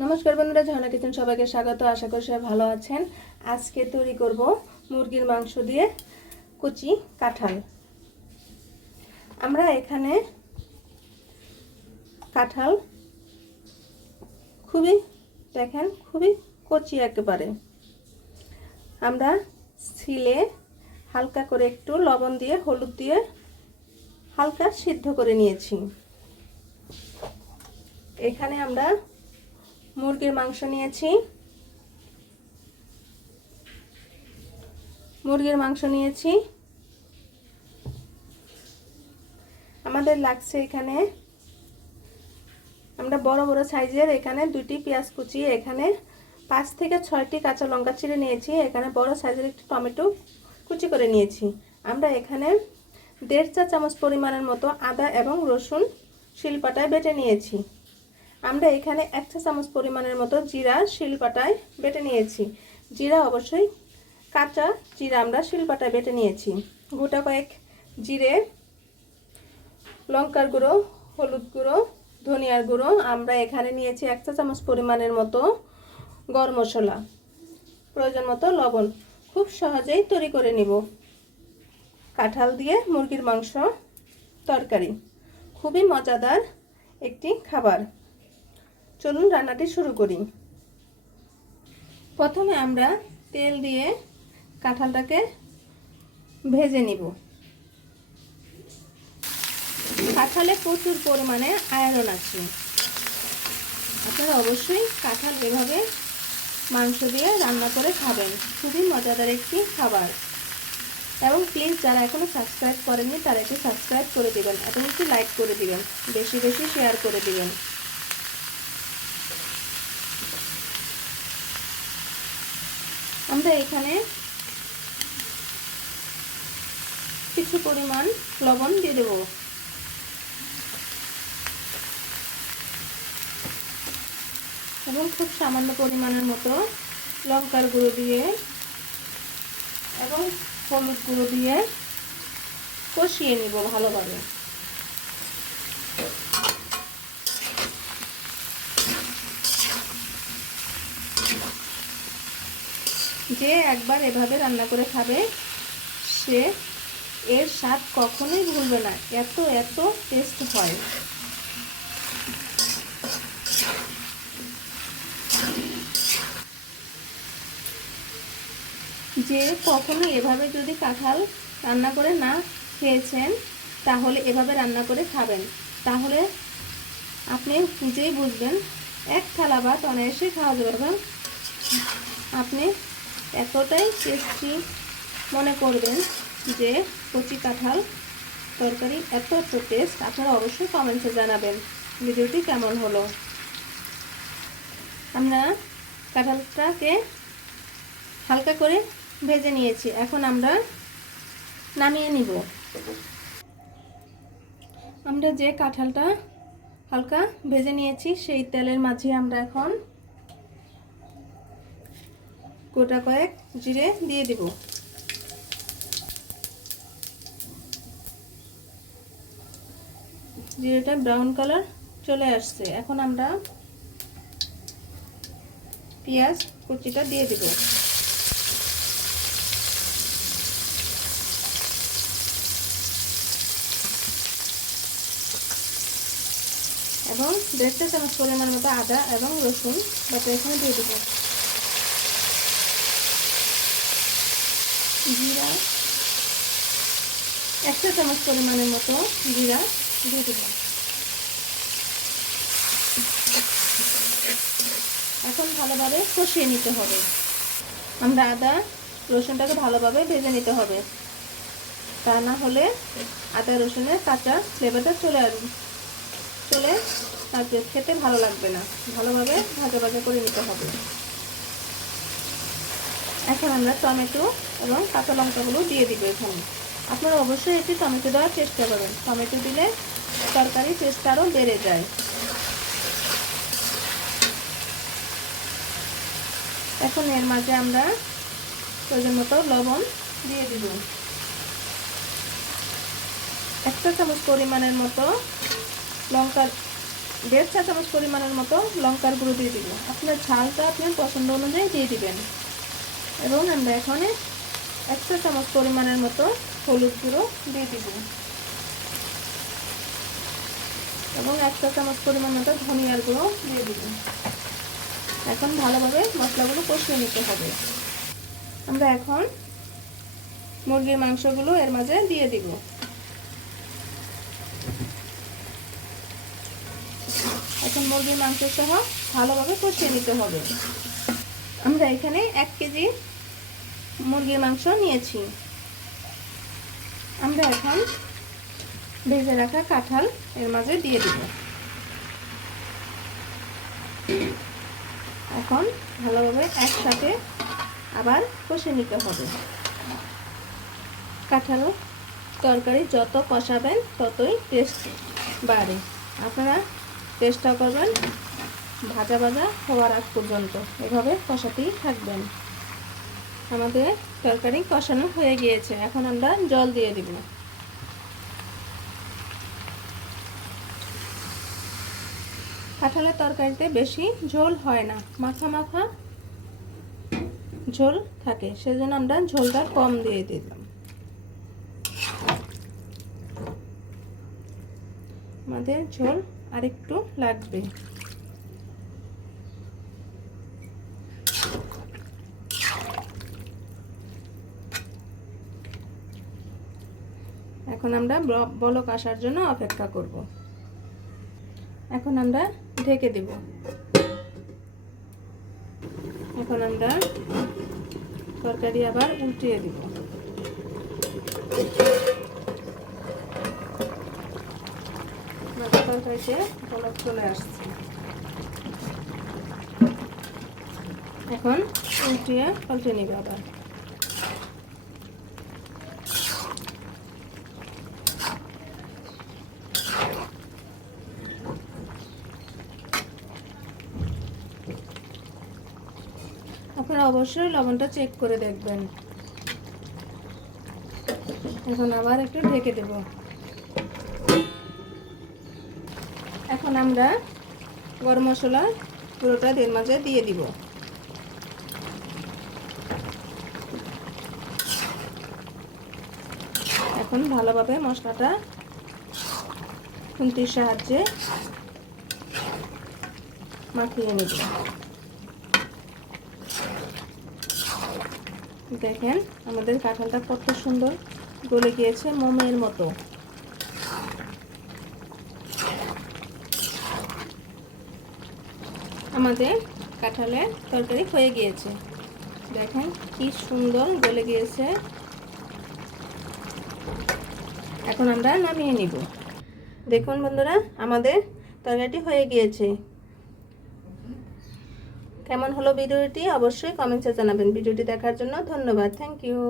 নমস্কার বন্ধুরা, ঝর্ণা কিচেন সবাইকে স্বাগত। আশা করি সবাই ভালো আছেন। আজকে তৈরি করব মুরগির মাংস দিয়ে কুচি কাঁঠাল। আমরা এখানে কাঁঠাল খুবই, দেখেন, খুবই কচি একেবারে। আমরা ছিলে হালকা করে একটু লবণ দিয়ে, হলুদ দিয়ে হালকা সিদ্ধ করে নিয়েছি। এখানে আমরা মুরগির মাংস নিয়েছি। মুরগির মাংস নিয়েছি। আমাদের লাগছে এখানে, আমরা বড় বড় সাইজের এখানে দুটি পেঁয়াজ কুচি, এখানে পাঁচ থেকে ছয়টি কাঁচা লঙ্কা চিড়ে নিয়েছি, এখানে বড় সাইজের একটি টমেটো কুচি করে নিয়েছি। আমরা এখানে দেড় চা চামচ পরিমাণের মতো আদা এবং রসুন শিলপাটায় বেটে নিয়েছি। আমরা এখানে এক চা চামচ পরিমাণের মতো জিরা শিলপাটায় বেটে নিয়েছি। জিরা অবশ্যই কাঁচা জিরা আমরা শিলপাটায় বেটে নিয়েছি। গোটা কয়েক জিরে, লঙ্কার গুঁড়ো, হলুদ গুঁড়ো, ধনিয়ার গুঁড়ো আমরা এখানে নিয়েছি এক চা চামচ পরিমাণের মতো গরম মশলা। প্রয়োজন মতো লবণ। খুব সহজেই তৈরি করে নিব। কাঁঠাল দিয়ে মুরগির মাংস তরকারি। খুবই মজাদার একটি খাবার। চলুন রান্নাটি শুরু করি। প্রথমে আমরা তেল দিয়ে কাঁঠালটাকে ভেজে নিব। কাঁঠালে প্রচুর পরিমাণে আয়রন আছে। আপনারা অবশ্যই কাঁঠাল এভাবে মাংস দিয়ে রান্না করে খাবেন। খুবই মজাদার একটি খাবার। এবং প্লিজ যারা এখনও সাবস্ক্রাইব করেননি, তারা একটু সাবস্ক্রাইব করে দিবেন এবং একটু লাইক করে দিবেন। বেশি বেশি শেয়ার করে দিবেন। আমরা এখানে কিছু পরিমাণ লবণ দিয়ে দেব। এবং খুব সামান্য পরিমাণের মতো লঙ্কার গুঁড়ো দিয়ে এবং হলুদ গুঁড়ো দিয়ে কষিয়ে নিব ভালোভাবে। যে একবার এভাবে রান্না করে খাবে, সে এর স্বাদ কখনোই ভুলবে না। এত এত টেস্ট হয়। যে কখনো এভাবে যদি কাঁঠাল রান্না করে না খেয়েছেন, তাহলে এভাবে রান্না করে খাবেন। তাহলে আপনি নিজেই বুঝবেন, এক থালা ভাত অনায়াসে খাওয়া যাবে। এবং আপনি এতটাই টেস্টি মনে করবেন যে কচি কাঁঠাল তরকারি এত এত টেস্ট আপনারা অবশ্যই কমেন্টসে জানাবেন ভিডিওটি কেমন হলো। আমরা কাঁঠালটাকে হালকা করে ভেজে নিয়েছি, এখন আমরা নামিয়ে নিব। আমরা যে কাঁঠালটা হালকা ভেজে নিয়েছি, সেই তেলের মাঝে আমরা এখন গোটা কয়েক জিরে দিয়ে দিব। জিরেটা ব্রাউন কালার চলে আসছে। এখন আমরা পেঁয়াজ কুচিটা দিয়ে দিব। এবং দেড়টা চামচ পরিমাণ মতো আদা এবং রসুন বাটা এখানে দিয়ে দেবো। জিরা। একটা চামচ পরিমাণের মতো জিরা দিয়ে দেব। এখন ভালোভাবে কষিয়ে নিতে হবে। আমরা আদা, রসুনটাকে ভালোভাবে ভেজে নিতে হবে। তা না হলে আদা, রসুনের কাঁচা ফ্লেভারটা চলে আসবে চলে তারপরে খেতে ভালো লাগবে না। ভালোভাবে ভাজা ভাজা করে নিতে হবে। এখন আমরা টমেটো এবং কাঁচা লঙ্কাগুলো দিয়ে দিব এখানে। আপনারা অবশ্যই এটি টমেটো দেওয়ার চেষ্টা করবেন। টমেটো দিলে তরকারি টেস্ট আরও বেড়ে যায়। এখন এর মাঝে আমরা প্রয়োজন মতো লবণ দিয়ে দিব। একটা চামচ পরিমাণের মতো লঙ্কার, দেড় চা চামচ পরিমাণের মতো লঙ্কার গুঁড়ো দিয়ে দিব। আপনার ঝালটা আপনার পছন্দ অনুযায়ী দিয়ে দিবেন। এবং আমরা এখানে এক চা চামচ পরিমাণের মতো হলুদ গুঁড়ো দিয়ে দিব। এবং এক চা চামচ পরিমাণ মতো ধনিয়ার গুঁড়ো দিয়ে দিব। এখন ভালোভাবে মশলাগুলো কষিয়ে নিতে হবে। আমরা এখন মুরগির মাংসগুলো এর মাঝে দিয়ে দিব। এখন মুরগির মাংস সহ ভালোভাবে কষিয়ে নিতে হবে। আমরা এখানে এক কেজি মুরগির মাংস নিয়েছি। আমরা এখন ভেজে রাখা কাঁঠাল এর মাঝে দিয়ে দিব। এখন ভালোভাবে একসাথে আবার কষে নিতে হবে। কাঁঠাল তরকারি যত কষাবেন ততই টেস্ট বাড়ে। আপনারা চেষ্টা করবেন ভাজা ভাজা হওয়ার আগ পর্যন্ত এভাবে কষাতেই থাকবেন। আমাদের তরকারি কষানো হয়ে গিয়েছে। এখন আমরা জল দিয়ে দিব। কাঁঠালের তরকারিতে বেশি ঝোল হয় না। মাখা মাখা ঝোল থাকে। সেজন্য আমরা ঝোলটা কম দিয়ে দিলাম। আমাদের ঝোল আরেকটু লাগবে। এখন আমরা বলক আসার জন্য অপেক্ষা করব। এখন আমরা ঢেকে দেব। এখন আমরা তরকারি আবার উল্টিয়ে দিব। তরকারিতে বলক চলে আসছে। এখন উল্টিয়ে পাল্টে নিবে আবার। অবশ্যই লবণটা চেক করে দেখবেন। এখন আবার একটু ঢেকে দেব। এখন আমরা গরম মশলা পুরোটা এর মাঝে দিয়ে দিব। এখন ভালোভাবে মশলাটা খুন্তির সাহায্যে মাখিয়ে নিব। দেখেন, আমাদের কাঁঠালটা কত সুন্দর গলে গিয়েছে মোমের মতো। আমাদের কাঁঠালের তরকারি হয়ে গিয়েছে। দেখেন কি সুন্দর গলে গিয়েছে। এখন আমরা নামিয়ে নিব। দেখুন বন্ধুরা, আমাদের তরকারিটি হয়ে গিয়েছে। কেমন হলো ভিডিওটি অবশ্যই কমেন্টসে জানাবেন। ভিডিওটি দেখার জন্য ধন্যবাদ। Thank you.